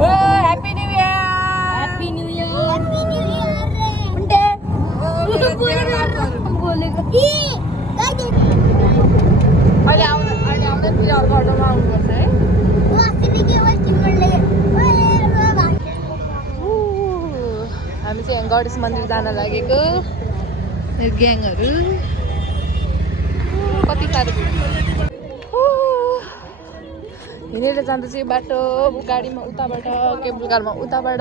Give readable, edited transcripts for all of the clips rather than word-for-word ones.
happy new year happy new year ఉంటే अहिले आउँदै पिराहरू घरमा आउनुपर्छ है हामी चाहिँ गणेश मन्दिर जान लागेको ग्याङहरू कति साह्रो हिँडेर जाँदा चाहिँ बाटो गाडीमा उताबाट केबल कारमा उताबाट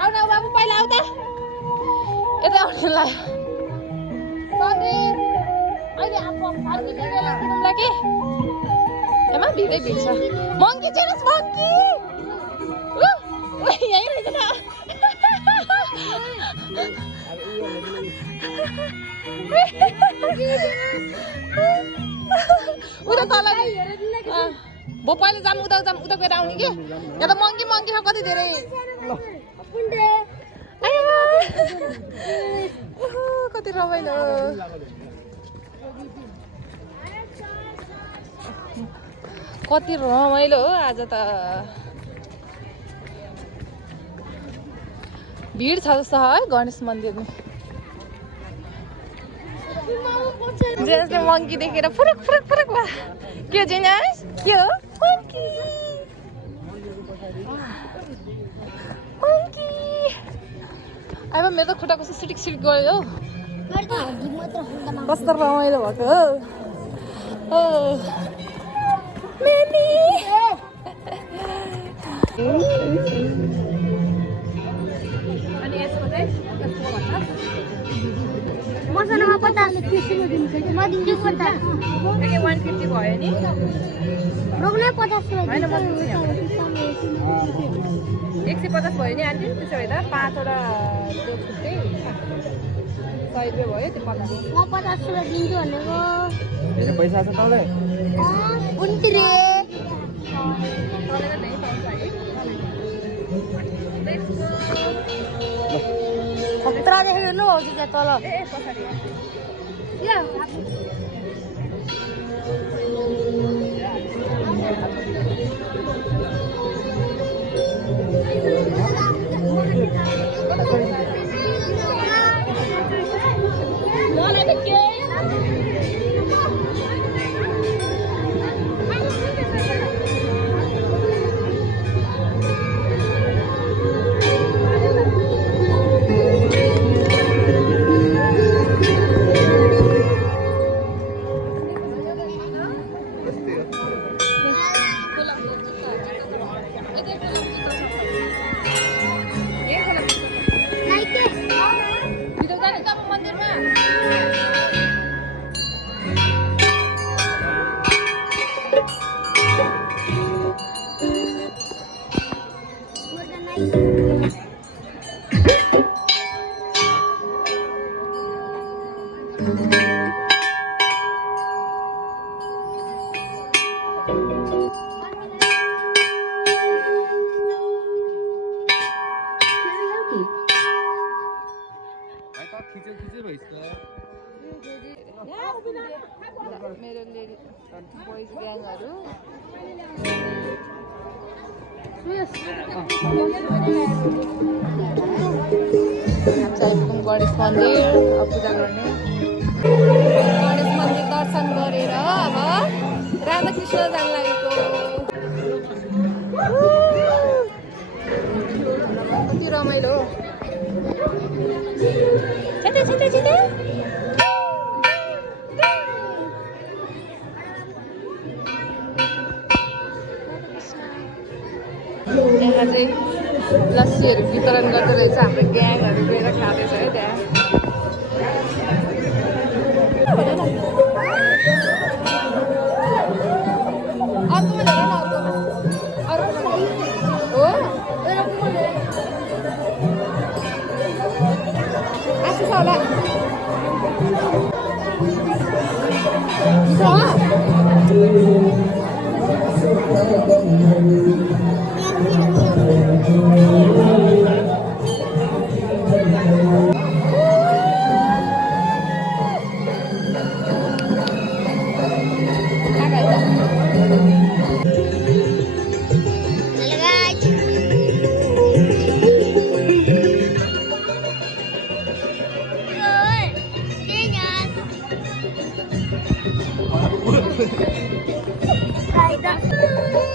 आउ न बाबु पहिला आउ त यतै आउनुलाई अहिले के एमा भिडै भिड छ मङ्की चाहिँ मङ्की यहीँ रहेछ न उता तल भो पहिला जाम उता गएर आउने कि यहाँ त मङ्की छ कति धेरै कति रमाइलो कति रमाइलो हो आज त भिड छ जस्तो है गणेश मन्दिरमा जेन्सले मङ्की देखेर फुरुक भयो के हो जेन्स के हो मङ्की अब मेरो त खुट्टा कस्तो सिटिक गयो हौ कस्तो रमाइलो भएको हो मेनी अनि यसको चाहिँ कस्तो भन्छ मसँग 50 म दिन्छु 50 के 150 भयो नि रोक्ने 50 हैन म दिन्छु 150 भयो नि आन्टी त्यसो भए त 5 वटा त्यो छुट्टै 100 रुपैयाँ भयो त्यो 50 म 50 रुपैयाँ दिन्छु भनेको मेरो पैसा छ तँलाई उन्टी रे तलेर नै पाउँछ है खतरा देखेको हेर्नु हौ त्यहाँ तल ए पछाडी या मलाई त के मेरो लेडी बोइज ग्याङहरू आइपुग्यौँ गणेश मन्दिर पूजा गर्ने गणेश मन्दिर दर्शन गरेर अब राधाकृष्ण जान लागेको कति रमाइलो छिटो यहाँ चाहिँ लस्सीहरू वितरण गर्दो रहेछ हाम्रो ग्याङहरू गएर खाँदैछ है त्यहाँ अर्कोमा हेर न अर्कोमा हो आएको छ होला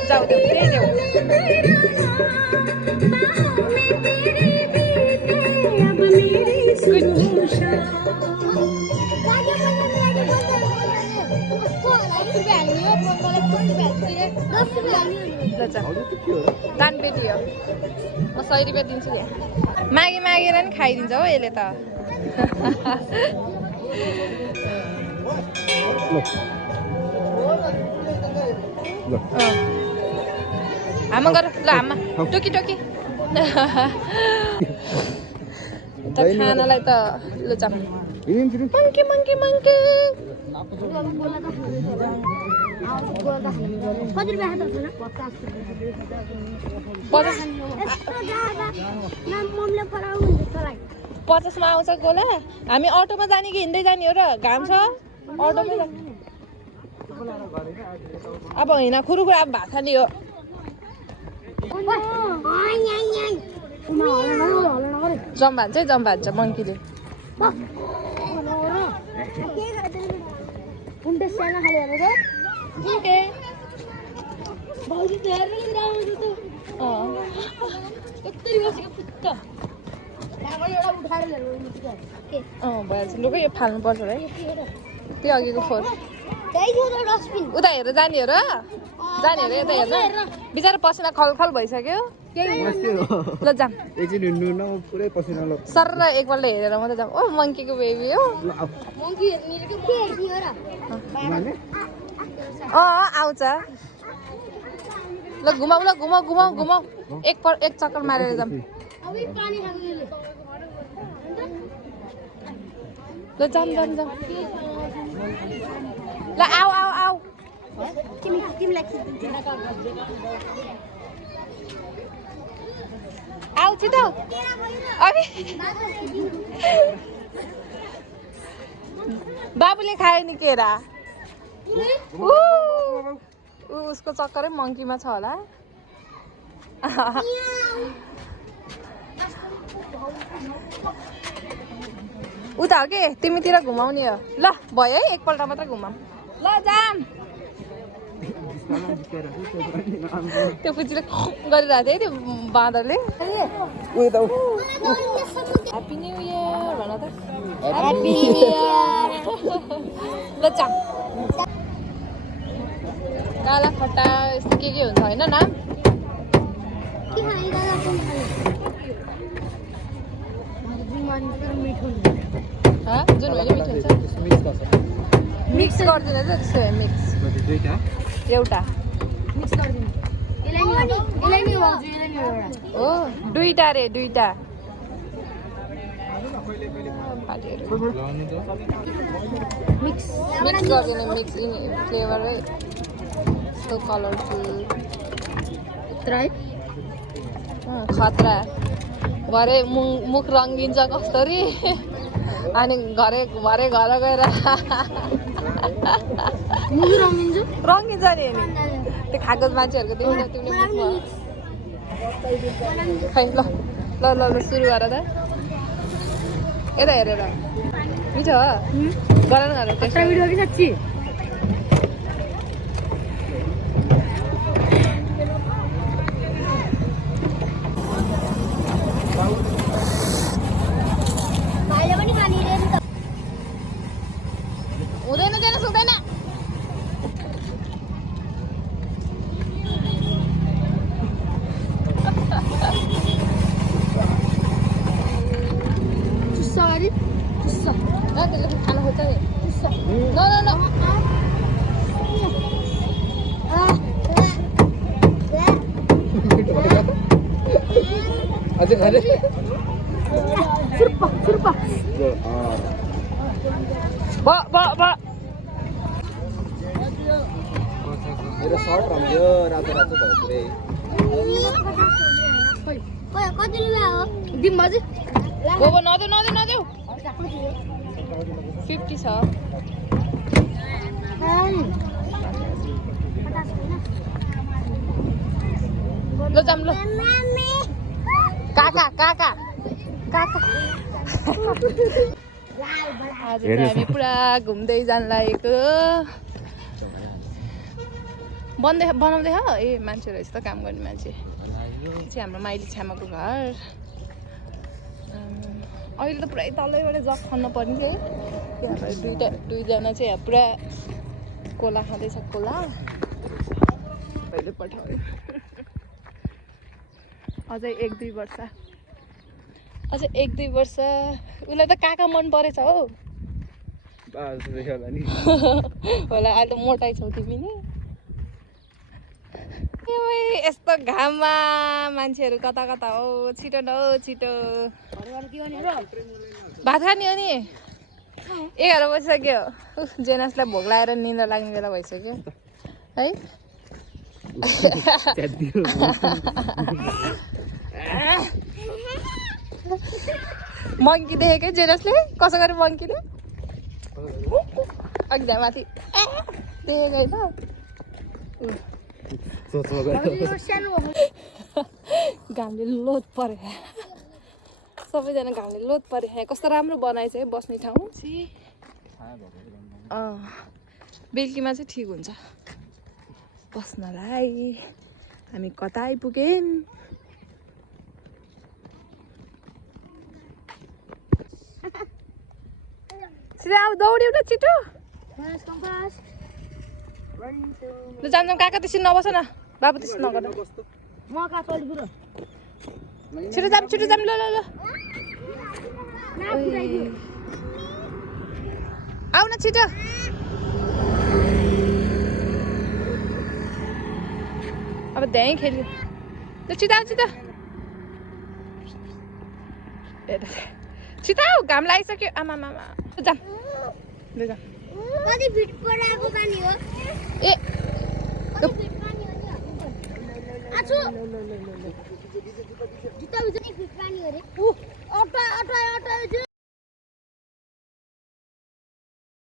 जाऊ देऊ त्यही देऊ दान पेटी हो म 100 रुपियाँ दिन्छु नि मागी मागेर नि खाइदिन्छ हो यसले त आमा गर ल आमा टोकी टोकी त खानालाई त ल जाम मङ्की मङ्की मङ्की पचासमा आउँछ गोला हामी अटोमा जाने कि हिँड्दै जाने हो र घाम छ अटोमै अब होइन खुरुखुरु अब भात खाने हो जम्भान्छ है जम्भान्छ मङ्कीले भइहाल्छ लुकै यो फाल्नुपर्छ है त्यो अघिको फोहोर उता हेरेर जाने हो र जाने हो र यता हेरेर बिचरा पसिना खलखल भइसक्यो ल जाम सर एकपल्ट हेरेर मात्रै जाम ओ मङ्कीको बेबी हो आउँछ ल घुमाउ ल घुमाउ घुमाउ घुमाउ एक चक्कर मारेर जाम ल जाम जाम जाम ल आऊ आऊ आऊ आऊ छिटो अरे बाबुले खायो नि केरा उसको चक्करै मङ्कीमा छ होला उता हो कि तिमीतिर घुमाउने हो ल भयो है एकपल्ट मात्रै घुमाऊ ल जाम त्यो पुचीले गरिरहेको थियो त्यो बाँदरले ह्याप्पी न्यु इयर भन त ह्याप्पी न्यु इयर ल जाम काला खट्टा यस्तो के हुन्छ होइन नाम जुन होइन मिठो हुन्छ मिक्स गरिदिनु त त्यसो भए मिक्स एउटा हो दुईटा रे दुईटा मिक्स गरिदिनु मिक्स फ्लेभरै यस्तो कलरफुल खतरा भरे मुख रङ्गिन्छ कस्तरी अनि भरे घर गएर रङ्गिन्छ नि त्यो खाएको मान्छेहरूको तिमीले खै ल ल ल ल सुरु गर त यता हेरेर मिठो हो गर न साँच्ची हुँदैन जानुहोस् हुँदैन त्यसले खानु खोज्छ नि न न अझै खाने सुर्पा मेरो सर्ट रम्यो रातो रातो भयो पुरै कति रुपियाँ हो दिम बजे गोबो नदेऊ 50 छ ल जाम ल काका आज हामी पुरा घुम्दै जान लागेको बनाउँदै हो ए मान्छे रहेछ त काम गर्ने मान्छे चाहिँ हाम्रो माइली छ्यामाको घर अहिले त पुरै तलैबाट जग खन्न पर्ने थियो है किनभने दुईजना चाहिँ यहाँ पुरा कोला खाँदैछ कोला अहिले पठायो अझै 1-2 वर्ष अझै 1-2 वर्ष उसलाई त काका मन परेछ हौ होला अहिले त मोटाइ छौ तिमी नि यस्तो घाममा मान्छेहरू कता कता हो छिटो न हौ छिटो भात खाने हो नि 11 बजिसक्यो जेनसलाई भोक लागेर निन्द्रा लाग्ने बेला भइसक्यो है मङ्की देखेकै जेनसले कसो गरे मङ्कीले अघि माथि देखेकै त घामले लोत परे सबैजना घामले लोत परे कस्तो राम्रो बनाएछ है बस्ने ठाउँ बेलुकीमा चाहिँ ठिक हुन्छ बस्नलाई हामी कता आइपुग्यौँ सिधा अब दौड्यौ न छिटो ल जाम काका त्यसरी नबस न बाबु त्यसरी नगर्नु छिटो जाम ल ल ल आऊ न छिटो अब त्यहीँ खेल्यो ल छिटो आऊ छिटो आऊ घाम लागिसक्यो आमा जाम कति फिट पराको पानी हो ए कति फिट पानी हो आछु जुत्ता भित्र फिट पानी हो रे अटो